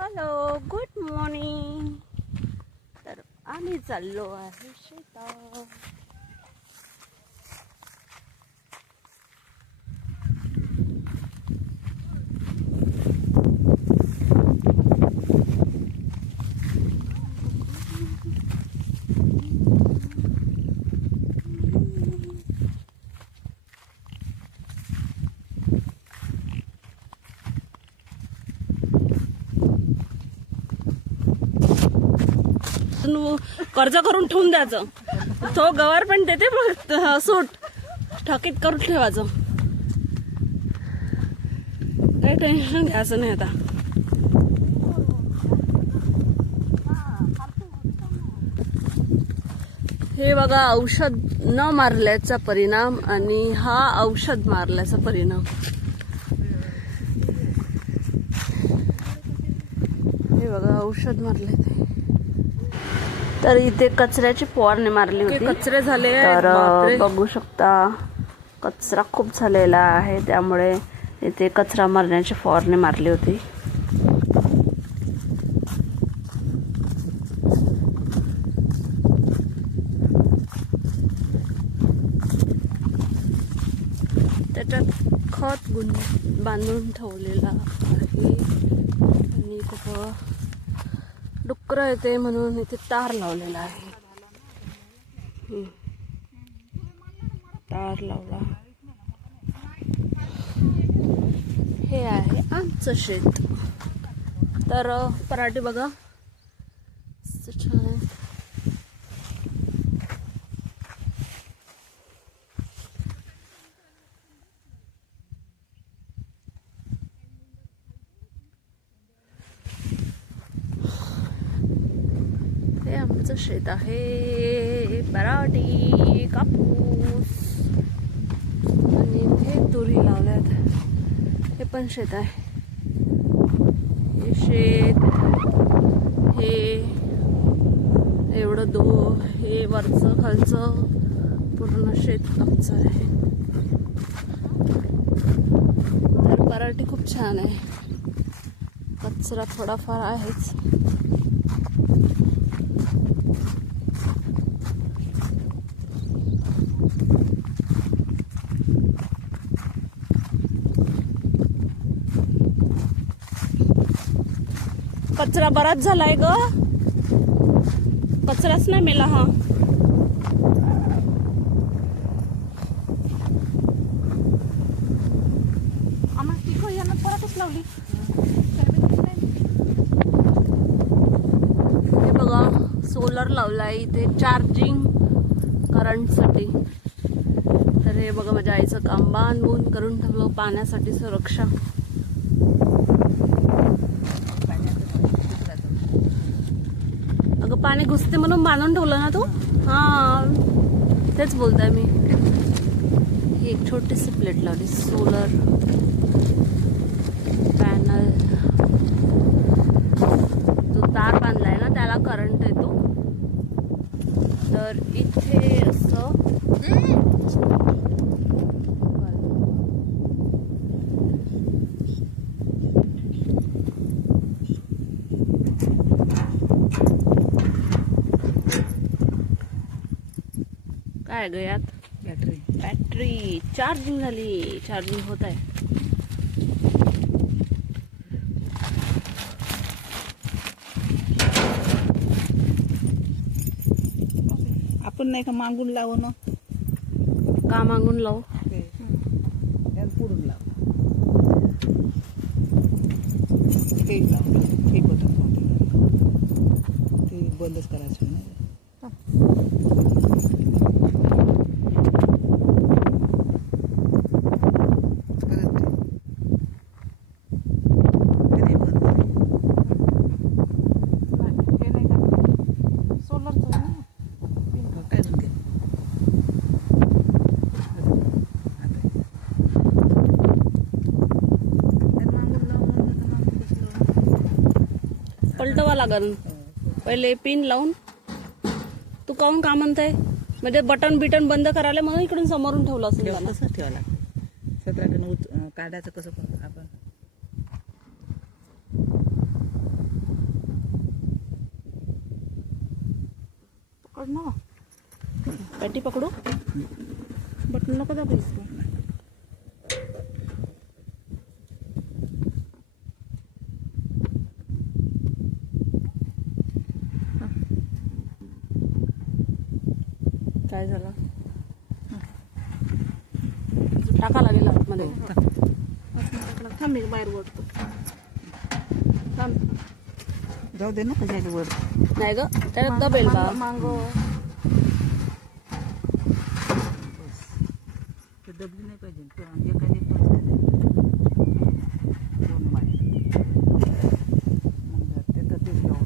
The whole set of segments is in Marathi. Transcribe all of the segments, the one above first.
Hello, good morning. तर आम्ही चाललो आहे शेतात. कर्ज करून ठेवून द्यायचं. तो गव्हर्नमेंट देते मग सूट थकीत करून ठेवायचं. काही टेन्शन घ्यायचं नाही आता. हे बघा, औषध न मारल्याचा परिणाम आणि हा औषध मारल्याचा परिणाम. हे बघा, औषध मारले ते. तर इथे कचऱ्याची फवारणी मारली होती. कचरे झाले तर बघू शकता, कचरा खूप झालेला आहे, त्यामुळे इथे कचरा मारण्याची फवारणी मारली होती. त्याच्यात खत बांधून ठेवलेला आहे आणि खूप डुक्कर येते म्हणून इथे तार लावलेला आहे. तार लावला. हे आहे आमचं शेत. तर पराठी बघा छान आहे. हे आमचं शेत आहे. पराठी, कापूस आणि हे तुरी लावल्यात. हे पण शेत आहे. हे शेत, हे एवढं हे वरचं खालचं पूर्ण शेत आमचं आहे. तर पराठी खूप छान आहे. कचरा थोडाफार आहेच. कचरा बराच झालाय ग. कचराच नाही मेला हा. लावली. हे बघा, सोलर लावलाय इथे चार्जिंग करंटसाठी. तर हे बघा, माझ्या आईचं काम बांधून करून ठेवलं पाण्यासाठी सुरक्षा. अगं पाणी घुसते म्हणून बांधून ठेवलं ना तू. हा, तेच बोलताय मी. ही एक छोटीशी प्लेट लावली. Solar panel. जो तार बांधलाय ना त्याला करंट येतो. तर इथे असं काय ग यात? बॅटरी चार्जिंग झाली. चार्जिंग होत आहे. आपण नाही का मागून लावू ना. का मागून लावू? पुढून लाव. ते बंदच करायचं नाही. पलटवा लागल पहिले पिन लावून. तू काऊन का म्हणताय? म्हणजे बटन बिटन बंद करायला म्हणून इकडून समोरून ठेवलं असेल. कसं ठेवा लागतं? 17 टन काढायचं कसं आपण? पकड ना पॅटी पकडू बटन नको दाबायचं तू. काय झालं टाका लागेल आतमध्ये. थांब मी बाहेर ओढतो. थांब जाऊ दे ना कशाला वर. नाही ग त्याच्यात दबेल का? मांगो ते दबली नाही पाहिजे एकाने दोन माळे मग ते तर तेच जाऊ.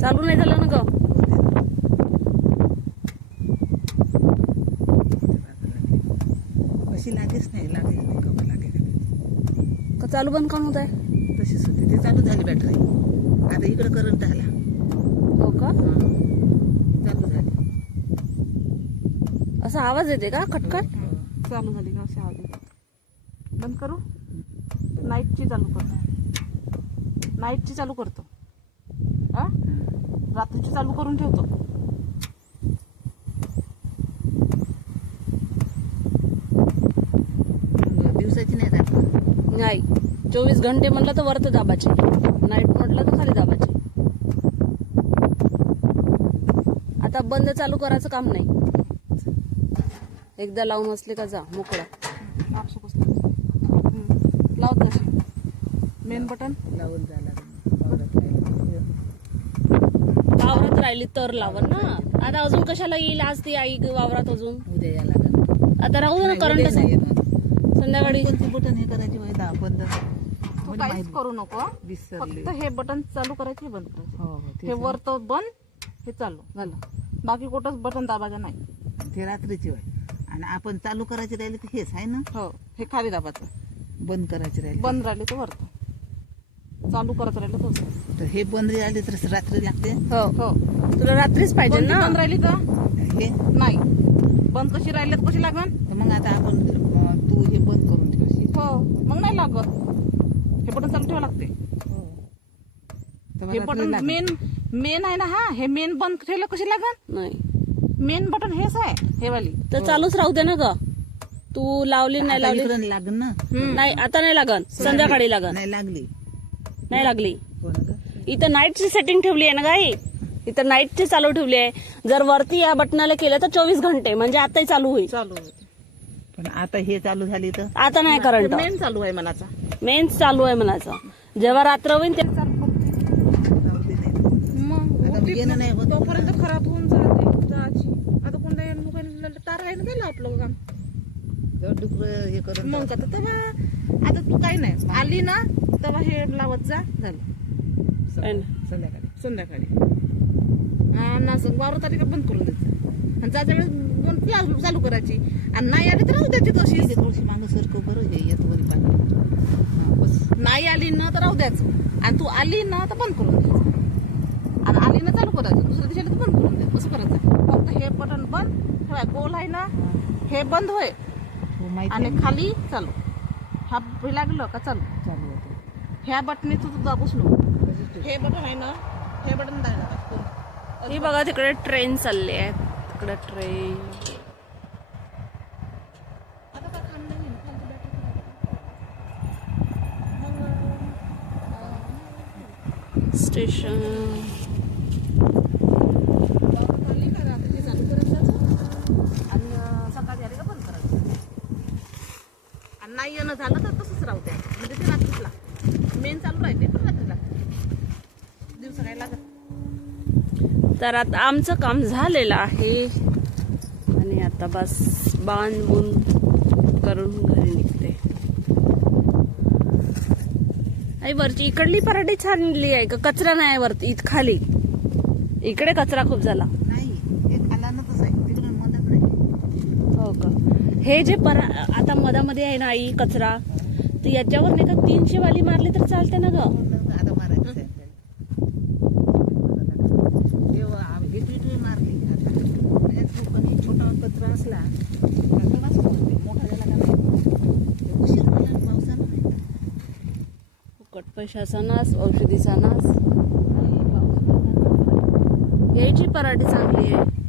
चालू नाही झालं ना ग. कशी लागेच नाही कवर लागे का चालू बंद काऊन होत आहे? तशीच होते ते चालू झाली बॅटरी. आता इकडं करंट आला. हो का? चालू झाली. असा आवाज येते का खटखट? चालू झाली का अशी आवाज येतो. बंद करू. नाईटची चालू करतो. नाईटची चालू करतो. हा रात्रीची चालू करून ठेवतो. दिवसाची नाही जात. नाही 24 घंटे म्हणलं तर वरती दाबाचे, नाईट म्हटलं तर खाली दाबाचे. आता बंद चालू करायचं काम नाही. एकदा लावून असले का जा मोकळा. लावत तशी मेन बटन लावून झाला. वावरात राहिली तर लावा ना. आता अजून कशाला येईल? आज ती आई वावरात अजून. उद्या यायला लागेल. आता राहू दे ना करंट संध्याकाळी. कोणती बटन हे करायची वय दहा बंद. तू काहीच करू नको. विसरली. फक्त हे बटन चालू करायचे बंद करायचे. हो हो हे वर तर बंद हे चालू झालं. बाकी कुठंच बटन दाबायचं नाही. ते रात्रीची वय. आणि आपण चालू करायची राहिली तर हेच आहे ना. हो हे खाली दाबायचं. बंद करायची राहिली बंद राहिले तर वरतं. चालू करत राहिलं तर तर हे बंद राहिली तर रात्री लागते. हो हो तुला रात्रीच पाहिजे कोणती ना. बंद राहिली तर हे नाही. बंद कशी राहिली तर कशी लागन? तर मग आता आपण तू हे बंद करून ठेवशील. हो मग नाही लागत. हे बटन चालू ठेवावं लागते. तर हे मला बटन लागेल. मेन आहे ना. हा हे मेन बंद ठेवलं कशी लागन? नाही मेन बटन हेच आहे हे वाली. तर चालूच राहू दे ना ग. तू लावली नाही आता लावली इकडं लागन ना. नाही. आता नाही लागन. संध्याकाळी लागन. नाही लागली. नाही लागली. हो ना ग. इथं नाईटची सेटिंग ठेवली आहे ना गाई. इथं नाईटची चालू ठेवली आहे. जर वरती या बटनाला केलं तर 24 घंटे म्हणजे आताही चालू होईल. चालू आहे. पण आता हे चालू झाली तर आता नाही करंट. मेन चालू आहे मनाचा. मेन चालू आहे म्हणायचं. जेव्हा रात्र होईल ते चालू जाऊ दे नाही. मग आता येणं नाही होत. तोपर्यंत खराब होऊन जायची. आता कोणत्या मोबाईल तार आहे ना त्याला आपलं काम. जर डुकरं हे करून मग आता तेव्हा आता तू काही नाही आली ना तेव्हा हे लावत जा. झालं संध्याकाळी संध्याकाळी. आणि असं वावरत आली का बंद करून द्यायचं. आणि जायच्या वेळेस चालू करायची. आणि नाही आली तर राहू द्यायची तशी. थोडीशी मागं सरकव बरं. हे येत वरी पाणी. बस नाही आली ना तर राहू द्यायचं. आणि तू आली ना तर बंद करून द्यायचं. आणि आली ना चालू करायचं. दुसऱ्या दिवशीला तर बंद करून द्यायचं. असं करायचं. फक्त हे बटन बंद ठेवाय. गोल आहे ना हे बंद होय. हो माहिती आणि आहे. खाली चालू. हा हे लागलं का चालू. चालू होतं. ह्या बटने तू दाबूच नको. हे बटन आहे ना हे बटन दाबू. ही बघा तिकडे ट्रेन चालली आहे. तिकडे ट्रेन आता काय खाणं नाही ना, खाली battery. स्टेशन. खाली का रात्री चालू करायचं आणि सकाळी आले का बंद करायचं. आणि नाही येणं झालं तर तसंच राहू द्या. म्हणजे ते रात्रीला मेन चालू राहते पण रात्रीला दिवसा काय लागत. तर आता आमचं काम झालेलं आहे आणि आता बस बांधून करून घरी निघते. आई वरची इकडली पराठी छानली आहे का? कचरा नाही वरती. खाली इकडे कचरा खूप झाला. नाही हे खालानच आहे. तिकडून मदत नाही. हो का? हे जे आता मधामध्ये आहे ना आई कचरा, तर याच्यावर नाही का 300 वाली मारली तर चालते ना ग. आता मारायचं आहे आपल्याला. तेव्हा हे पिटवी मारली. आता म्हणजे तू कधी छोटा कचरा असला तर वाचतो. मोठा झाला का नाही. उशीर झाला पावसानं नाही. फुकट. पैशाचा नाश, औषधीचा नाश. यायची पराठी चांगली आहे.